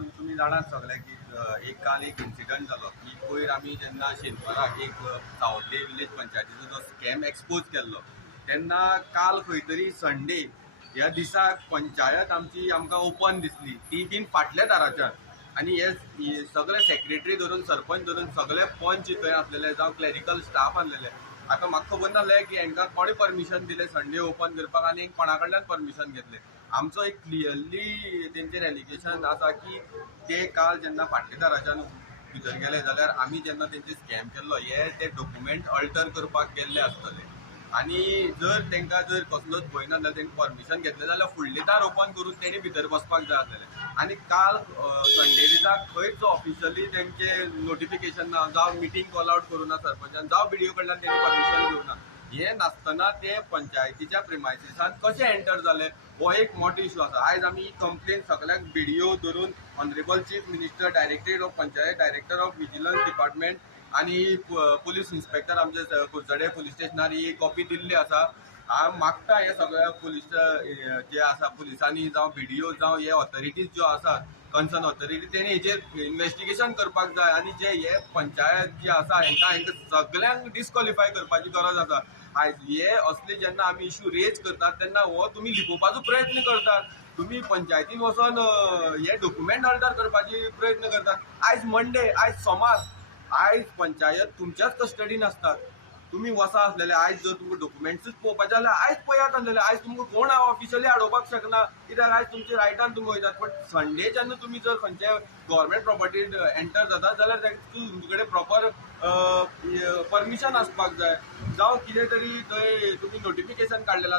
तुमी तुम्ही जाणात सगळे की एक काल एक इन्सिडंट जालो की पयर आमी जेन्ना शेनपराक एक अ, विलेज पंचायतीचो जो स्कॅम एक्सपोज केल्लो तेन्ना काल खंय तरी संडे ह्या दिसाक पंचायत आमची आमकां ओपन दिसली. ती बीन फाटल्या दाराच्यान आनी हे सगळे सेक्रेटरी धरून सरपंच धरून सगळे पंच थंय आसलेले जावं क्लॅरिकल स्टाफ आसलेले आतां म्हाका खबर नासलें की हांकां कोणें परमिशन दिलें संडे ओपन करपाक आनी कोणा कडल्यान परमिशन घेतलें. आमचो एक क्लियरली तेंचेर एलिगेशन आसा की ते काल जेन्ना फाटल्या भितर गेले जाल्यार आमी जेन्ना तेंचे स्कॅम केल्लो हे ते डॉक्युमेंट अल्टर करपाक गेल्ले आसतले. आनी जर तांकां जर कसलोच भंय ना जाल्यार तेंकां परमिशन घेतलें जाल्यार फुडलें दार ओपन करून तेणी भितर बसपाक जाय आसलेलें आनी काल संडे दिसाक खंयच ऑफिशियली तेंचें नोटिफिकेशन ना जावं मिटींग कॉल आउट करूं ना सरपंचान जावं बिडिओ कडल्यान तेणी परमिशन घेवं ना हे नासतना ते पंचायतीच्या प्रिमायसिसान कशें एंटर जाले हो एक मोठो इशू आसा आयज आमी ही कंप्लेन सगळ्याक बिडिओ धरून honourable chief minister directorate of panchayat director of vigilance department आनी पुलीस इन्स्पेक्टर आमचे कुडचडे पुलीस स्टेशनार ही कॉपी दिल्ली आसा हांव मागता हे सगळ्या पुलीस जे आसा पुलिसांनी जावं बिडिओ जावं हे ऑथॉरिटीज ज्यो आसात कन्सर्न ऑथॉरिटी तेणी हेजेर इन्व्हेस्टिगेशन करपाक जाय आनी जे हे पंचायत जे आसा हांकां हांकां सगळ्यांक डिस्क्वॉलिफाय करपाची गरज आसा. आयज हे असले जेन्ना आमी इश्यू रेज करतात तेन्ना हो तुमी लिपोवपाचो प्रयत्न करतात. तुम्ही पंचायतीन वचोन हे डॉक्युमेंट अल्टर करपाची प्रयत्न करतात. आयज मंडे आयज सोमार आयज पंचायत तुमच्याच कस्टडीन आसतात तुम्ही वसा असलेले आयज जर तुमकां डॉक्युमेंट्सूच पळोवपाचे जाल्यार आयज पळयात आसलेले आयज तुमकां कोण हांव ऑफिशियली हाडोवपाक शकना कित्याक आयज तुमच्या रायटान तुमी वयतात पण संडे जेन्ना तुमी जर खंयच्या गव्हर्मेंट प्रॉपर्टीन एंटर जाता जाल्यार तुमचे कडेन प्रॉपर परमिशन आसपाक जाय. जावं कितें तरी थंय तुमी नोटिफिकेशन काडलेलें